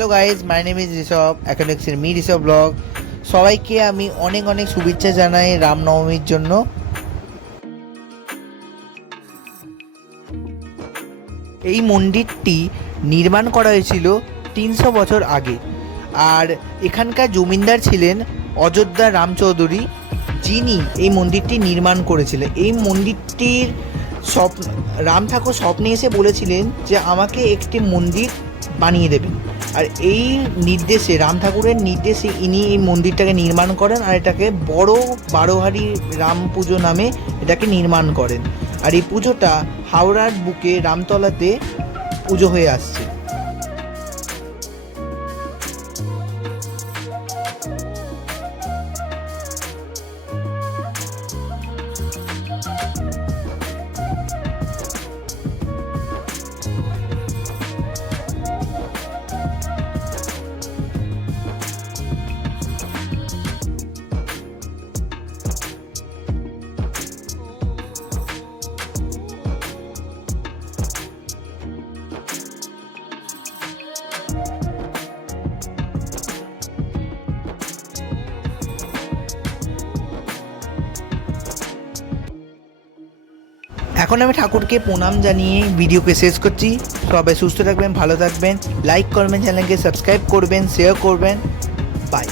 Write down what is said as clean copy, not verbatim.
Hello guys, my name is Rishabh, এখন দেখছেন me Rishabh blog. সবাইকে আমি অনেক অনেক শুভেচ্ছা জানাই রামনবমীর জন্য। এই মন্দিরটি নির্মাণ করা হয়েছিল 300 বছর আগে। আর এখানকার জমিদার ছিলেন অযোধ্যা রামচৌধুরী, যিনি এই মন্দিরটি নির্মাণ করেছিলেন। এই মন্দিরটির স্বপ্ন রাম ঠাকুর স্বপ্নে এসে বলেছিলেন যে আমাকে একটি মন্দির বানিয়ে দেবেন। আর এই নির্দেশে, রাম ঠাকুরের নির্দেশে ইনি এই মন্দিরটাকে নির্মাণ করেন আর এটাকে বড় বারোহারি রাম পুজো নামে এটাকে নির্মাণ করেন। আর এই পুজোটা হাওড়ার বুকে রামতলাতে পুজো হয়ে আসছে। এখন আমি ঠাকুরকে প্রণাম জানিয়ে ভিডিওকে শেষ করছি। সবাই সুস্থ থাকবেন, ভালো থাকবেন, লাইক করবেন, চ্যানেলকে সাবস্ক্রাইব করবেন, শেয়ার করবেন। বাই।